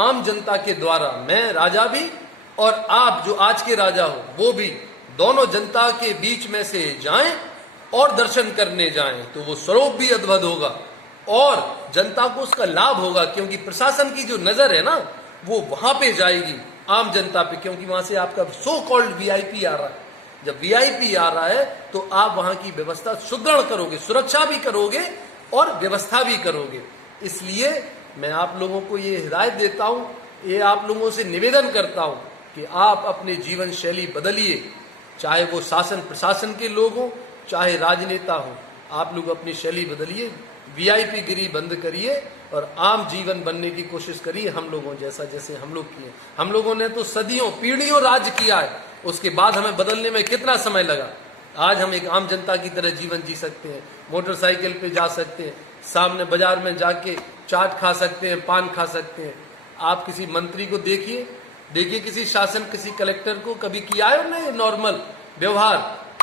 आम जनता के द्वारा मैं राजा भी और आप जो आज के राजा हो वो भी दोनों जनता के बीच में से जाएं और दर्शन करने जाएं, तो वो स्वरूप भी अद्भुत होगा और जनता को उसका लाभ होगा, क्योंकि प्रशासन की जो नजर है ना वो वहां पे जाएगी आम जनता पे, क्योंकि वहां से आपका सो कॉल्ड वीआईपी आ रहा है। जब वीआईपी आ रहा है तो आप वहां की व्यवस्था सुदृढ़ करोगे, सुरक्षा भी करोगे और व्यवस्था भी करोगे। इसलिए मैं आप लोगों को ये हिदायत देता हूं, ये आप लोगों से निवेदन करता हूं कि आप अपने जीवन शैली बदलिए, चाहे वो शासन प्रशासन के लोग हों चाहे राजनेता हो, आप लोग अपनी शैली बदलिए, वीआईपी गिरी बंद करिए और आम जीवन बनने की कोशिश करिए हम लोगों जैसा, जैसे हम लोग किए। हम लोगों ने तो सदियों पीढ़ियों राज किया है, उसके बाद हमें बदलने में कितना समय लगा। आज हम एक आम जनता की तरह जीवन जी सकते हैं, मोटरसाइकिल पे जा सकते हैं, सामने बाजार में जाके चाट खा सकते हैं, पान खा सकते हैं। आप किसी मंत्री को देखिए किसी शासन किसी कलेक्टर को कभी किया है उन्हें नॉर्मल व्यवहार,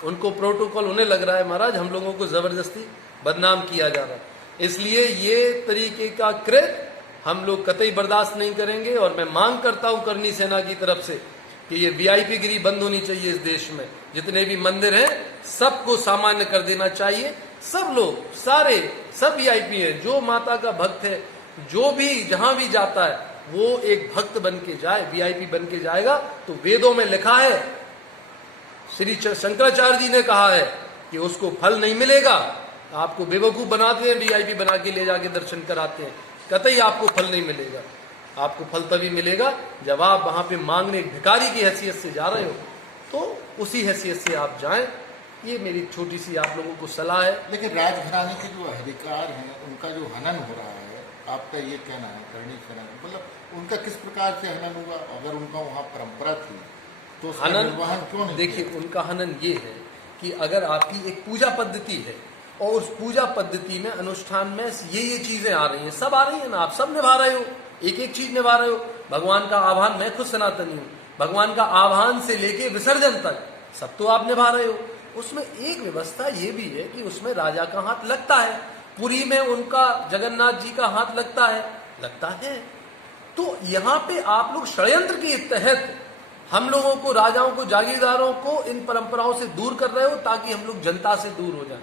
उनको प्रोटोकॉल उन्हें लग रहा है महाराज हम लोगों को जबरदस्ती बदनाम किया जा रहा है। इसलिए ये तरीके का कृत्य हम लोग कतई बर्दाश्त नहीं करेंगे और मैं मांग करता हूं करनी सेना की तरफ से कि ये वीआईपी गिरी बंद होनी चाहिए इस देश में। जितने भी मंदिर हैं सबको सामान्य कर देना चाहिए, सब लोग सारे सब वीआईपी हैं, जो माता का भक्त है जो भी जहां भी जाता है वो एक भक्त बन के जाए, वीआईपी बन के जाएगा। तो वेदों में लिखा है, श्री शंकराचार्य जी ने कहा है कि उसको फल नहीं मिलेगा। आपको बेवकूफ बनाते हैं, वीआईपी बना के ले जाके दर्शन कराते हैं, कतई आपको फल नहीं मिलेगा। आपको फल तभी मिलेगा जब आप वहां पे मांगने भिखारी की हैसियत से जा रहे हो, तो उसी हैसियत से आप जाएं। ये मेरी छोटी सी आप लोगों को सलाह है। लेकिन राजघराने के जो अधिकार हैं उनका जो हनन हो रहा है, आपका ये कहना है करनी सेना, मतलब उनका किस प्रकार से हनन हुआ? अगर उनका वहाँ परंपरा थी तो हनन क्यों नहीं? देखिए उनका हनन ये है कि अगर आपकी एक पूजा पद्धति है और उस पूजा पद्धति में अनुष्ठान में ये चीजें आ रही हैं, सब आ रही है ना, आप सब निभा रहे हो, एक एक चीज निभा रहे हो। भगवान का आह्वान, मैं खुद सनातनी हूँ, भगवान का आह्वान से लेके विसर्जन तक सब तो आप निभा रहे हो। उसमें एक व्यवस्था ये भी है कि उसमें राजा का हाथ लगता है, पुरी में उनका जगन्नाथ जी का हाथ लगता है। तो यहाँ पे आप लोग षड्यंत्र के तहत हम लोगों को, राजाओं को, जागीरदारों को इन परंपराओं से दूर कर रहे हो ताकि हम लोग जनता से दूर हो जाएं।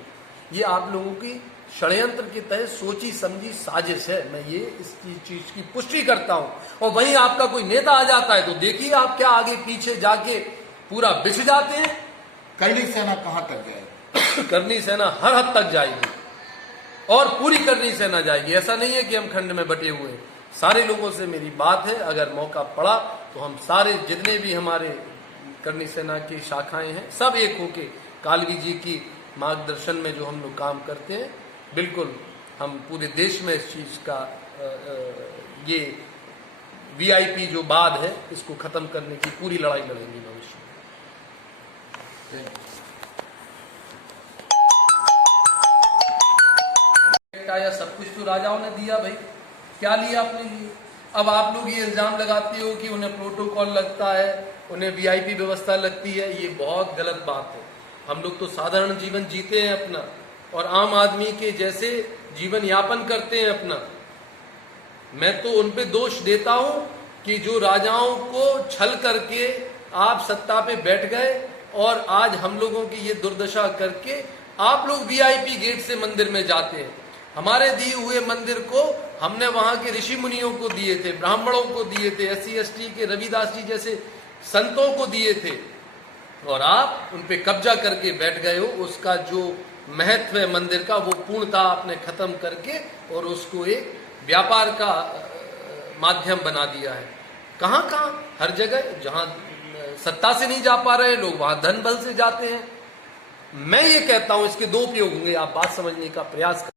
ये आप लोगों की षड्यंत्र के तहत सोची समझी साजिश है। मैं ये इस चीज की पुष्टि करता हूं। और वहीं आपका कोई नेता आ जाता है तो देखिए आप क्या आगे पीछे जाके पूरा बिछ जाते हैं। करनी सेना कहां तक जाएगी? करनी सेना हर हद तक जाएगी और पूरी करनी सेना जाएगी। ऐसा नहीं है कि हम खंड में बटे हुए हैं। सारे लोगों से मेरी बात है, अगर मौका पड़ा तो हम सारे जितने भी हमारे करनी सेना की शाखाएं हैं सब एक होके कालवी जी की मार्गदर्शन में जो हम लोग काम करते हैं, बिल्कुल हम पूरे देश में इस चीज का ये वीआईपी जो बाद है इसको खत्म करने की पूरी लड़ाई लड़ेंगे भविष्य में। या सब कुछ तो राजाओं ने दिया भाई, क्या लिया अपने लिए? अब आप लोग ये इल्जाम लगाते हो कि उन्हें प्रोटोकॉल लगता है, उन्हें वीआईपी व्यवस्था लगती है, ये बहुत गलत बात है। हम लोग तो साधारण जीवन जीते हैं अपना और आम आदमी के जैसे जीवन यापन करते हैं अपना। मैं तो उन पे दोष देता हूं कि जो राजाओं को छल करके आप सत्ता पे बैठ गए और आज हम लोगों की ये दुर्दशा करके आप लोग वीआईपी गेट से मंदिर में जाते हैं। हमारे दिए हुए मंदिर को हमने वहां के ऋषि मुनियों को दिए थे, ब्राह्मणों को दिए थे, SC ST के रविदास जी जैसे संतों को दिए थे और आप उन पे कब्जा करके बैठ गए हो। उसका जो महत्व है मंदिर का वो पूर्णतः आपने खत्म करके और उसको एक व्यापार का माध्यम बना दिया है। कहां हर जगह जहां सत्ता से नहीं जा पा रहे लोग वहां धन बल से जाते हैं। मैं ये कहता हूं इसके दो उपयोग होंगे, आप बात समझने का प्रयास करें।